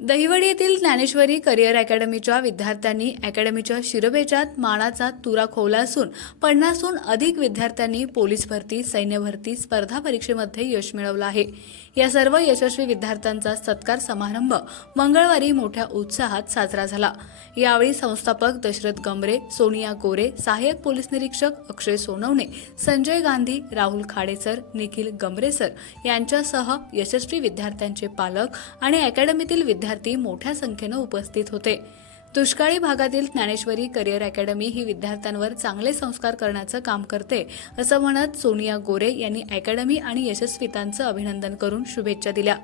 दहिवडी येथील ज्ञानेश्वरी करिअर अकॅडमीच्या विद्यार्थ्यांनी अकॅडमीच्या शिरबेच्यात मानाचा तुरा खोवला असून पन्नासहून अधिक विद्यार्थ्यांनी पोलीस भरती सैन्य भरती स्पर्धा परीक्षेमध्ये यश मिळवलं आहे. या सर्व यशस्वी विद्यार्थ्यांचा सत्कार समारंभ मंगळवारी मोठ्या उत्साहात साजरा झाला. यावेळी संस्थापक दशरथ गमरे सोनिया गोरे सहाय्यक पोलीस निरीक्षक अक्षय सोनवणे संजय गांधी राहुल खाडेसर निखिल गमरेसर यांच्यासह यशस्वी विद्यार्थ्यांचे पालक आणि अकॅडमीतील विद्यार्थी मोठ्या संख्येनं उपस्थित होते. दुष्काळी भागातील ज्ञानेश्वरी करिअर अकॅडमी ही विद्यार्थ्यांवर चांगले संस्कार करण्याचं काम करते असं म्हणत सोनिया गोरे यांनी अकॅडमी आणि यशस्वितांचं अभिनंदन करून शुभेच्छा दिल्या.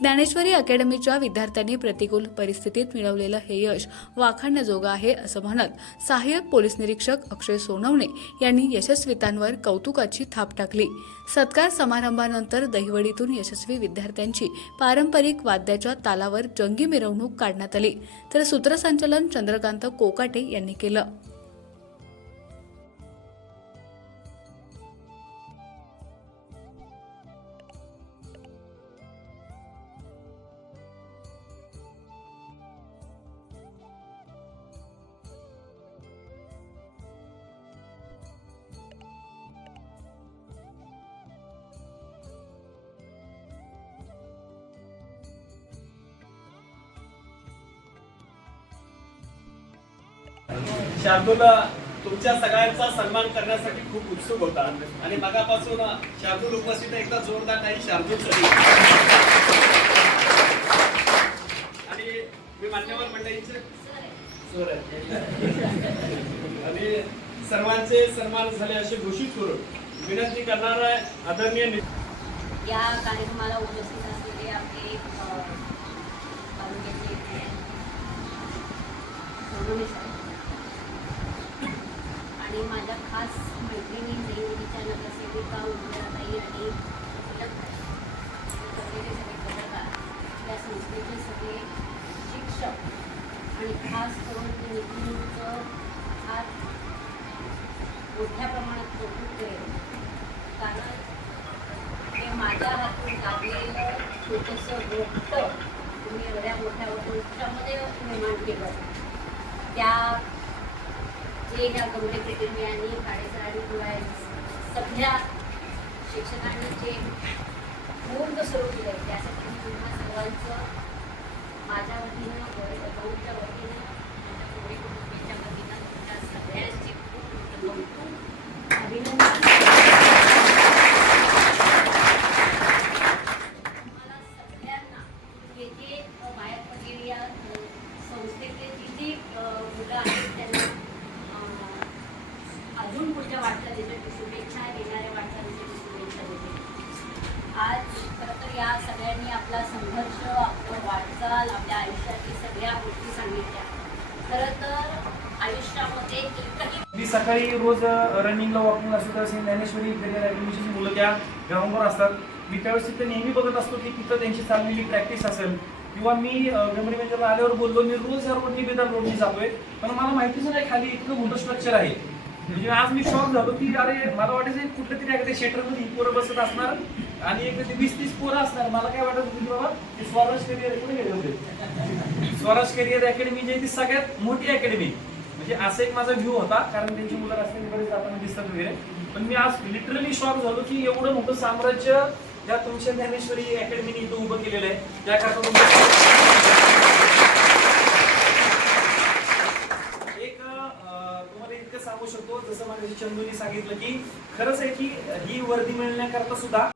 ज्ञानेश्वरी अकॅडमीच्या विद्यार्थ्यांनी प्रतिकूल परिस्थितीत मिळवलेलं हे यश वाखाणण्याजोगं आहे असं म्हणत सहाय्यक पोलीस निरीक्षक अक्षय सोनवणे यांनी यशस्वितांवर कौतुकाची थाप टाकली. सत्कार समारंभानंतर दहिवडीतून यशस्वी विद्यार्थ्यांची पारंपरिक वाद्याच्या तालावर जंगी मिरवणूक काढण्यात आली. तर सूत्रसंचालन चंद्रकांत कोकाटे यांनी केलं. शार्दूल तुमच्या सगळ्यांचा सन्मान करण्यासाठी खूप उत्सुक होता. आणि मगापासून शार्दूल उपस्थित एकदा जोरदार काही शार्दूलसाठी आणि मी मान्यवर मंडळींचे स्वर आणि सर्वांचे सन्मान झाले असे घोषित करून विनंती करणार आहे आदरणीय या कार्यक्रमाला उपस्थित असलेले आपले तालुक्याचे इथे सोनवणे साहेब आणि माझ्या खास मैत्रिणी देवडीच्या नगरसेविका उज्ज्वलाताई आणि पत्रकार. या संस्थेचे सगळे शिक्षक आणि खास करून ते नितीनचं फार मोठ्या प्रमाणात कौतुक करेल. कारण ते माझ्या हातून लागलेलं छोटंसं रोपटं तुम्ही एवढ्या मोठ्या वृक्षामध्ये निर्माण केलं. त्या जे ह्या गमले पेटेल यांनी काळेसर आणि किंवा सगळ्या शिक्षकांनी जे पूर्ण सुरू आहे त्यासाठी मी तुम्हा सर्वांचं माझ्या वतीनं गौरी- वतीनं माझ्या गौरी कुटुंबीच्या वतीनं तुमच्या सगळ्यांचे खूप कौतुक अभिनंदन. तुम्हाला सगळ्यांना येथे बाहेर पडलेली या अ, संस्थेतले जी जी मुलं आहेत त्यांना अजून पुढच्या वाटचालीसाठी शुभेच्छा येणाऱ्या वाटचालीसाठी शुभेच्छा देते? आज खरं तर या सगळ्यांनी आपला संघर्ष आपलं वाटचाल आपल्या आयुष्यातील सगळ्या गोष्टी सांगितल्या. खरं तर आयुष्यामध्ये एकही मी सकाळी रोज रनिंगला वॉकिंग असतो तर श्री ज्ञानेश्वरी करिअर अकॅडमीची मुलं त्या ग्राउंडवर असतात. मी त्यावेळेस तिथे नेहमी बघत असतो की तिथं त्यांची चाललेली प्रॅक्टिस असेल. किंवा मी मेमरी मेजरला आल्यावर बोललो मी रोज या रोडनी बेदार रोडनी जातोय. पण मला माहितीच नाही खाली इतकं मोठं स्ट्रक्चर आहे. म्हणजे आज मी शॉक झालो की अरे मला वाटायचं कुठलं तरी एखाद्या शेटरमध्ये ही पोरं बसत असणार? आणि एक म्हणजे ते वीस तीस पोरं असणार. मला काय वाटत होती बाबा ते स्वराज करिअर कुठे गेले होते? स्वराज करिअर अकॅडमी जी ती सगळ्यात मोठी अकॅडमी म्हणजे असं एक माझा व्ह्यू होता कारण त्यांची मुलं रस्त्याने बरेच जाताना दिसतात वगैरे. पण मी आज लिटरली शॉक झालो की एवढं मोठं साम्राज्य या तुमच्या ज्ञानेश्वरी अकॅडमीने इथं उभं केलेलं आहे त्याकरता तुमचं जसं माझ्या चंदूनी सांगितलं की खरंच आहे की ही वर्दी मिळण्याकरता सुद्धा